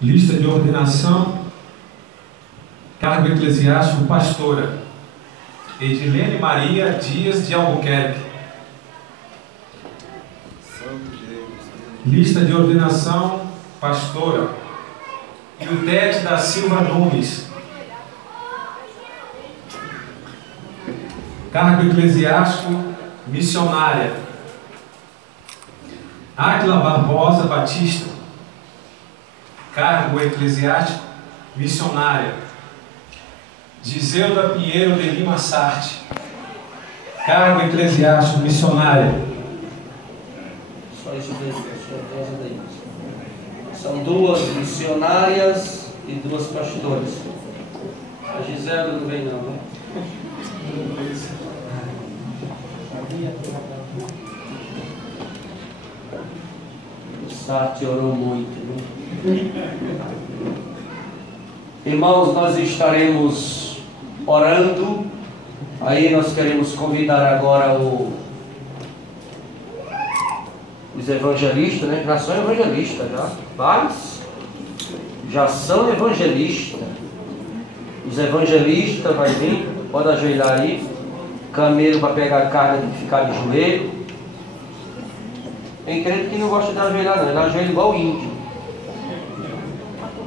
Lista de ordenação. Cargo eclesiástico, pastora Edilene Maria Dias de Albuquerque. Lista de ordenação, pastora Ildete da Silva Nunes. Cargo eclesiástico, missionária Águila Barbosa Batista. Cargo eclesiástico, missionária Giseuda Pinheiro de Lima Sarte. Cargo eclesiástico, missionária. Só isso daí. São duas missionárias e duas pastoras. A Gisela não vem não, né? O Sarte orou muito, né? Irmãos, nós estaremos orando. Aí nós queremos convidar agora os evangelistas, né? Já são evangelistas, já. Vários já são evangelistas. Os evangelistas vai vir, pode ajoelhar aí. Camelo para pegar a carne e ficar de joelho. Tem crente que não gosta de ajoelhar, não. Ele ajoelha igual o índio.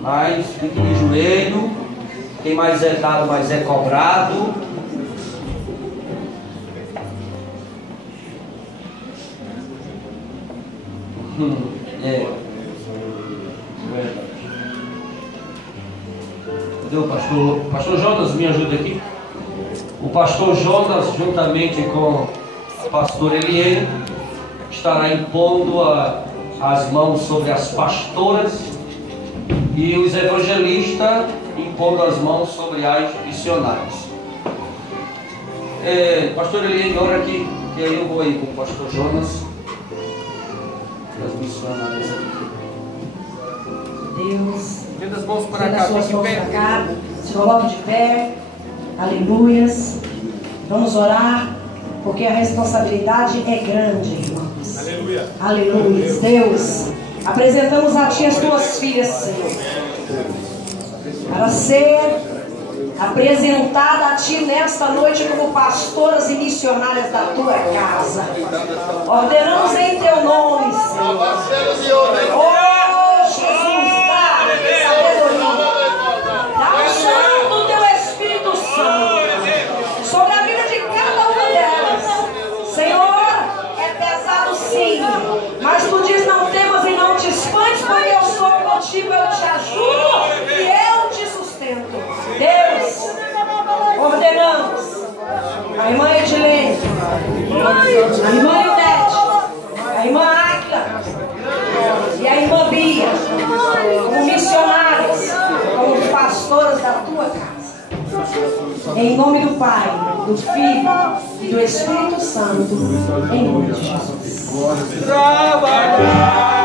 Mas fique de joelho. Quem mais é dado, mais é cobrado. É verdade. Cadê o pastor? Pastor Jonas, me ajuda aqui. O pastor Jonas, juntamente com a pastora Eliane, estará impondo as mãos sobre as pastoras e os evangelistas impondo as mãos sobre as missionárias. Pastor Eliane, ora aqui, que aí eu vou aí com o pastor Jonas. As missionárias aqui. Deus, Tendo as mãos para tendo cá, as suas fique mãos em para pé. cá, se coloque de pé, aleluias. Vamos orar, porque a responsabilidade é grande, irmãos. Aleluia. Aleluia. Deus, apresentamos a Ti as Tuas filhas, Senhor, para ser apresentada a Ti nesta noite como pastoras e missionárias da Tua casa. Ordenamos em Teu nome, Senhor. Oh, Jesus, dá sabedoria. Dá o som do Teu Espírito Santo sobre a vida de cada uma delas. Senhor, é pesado sim, mas Tu diz: não temas e não te espantes, porque eu sou contigo, eu te ajudo e eu te sustento. Deus, ordenamos a irmã Edilene, a irmã Ildete, a irmã Águila e a irmã Bia como missionárias, como pastoras da Tua casa. Em nome do Pai, do Filho e do Espírito Santo, em nome de Jesus. Trabalhar.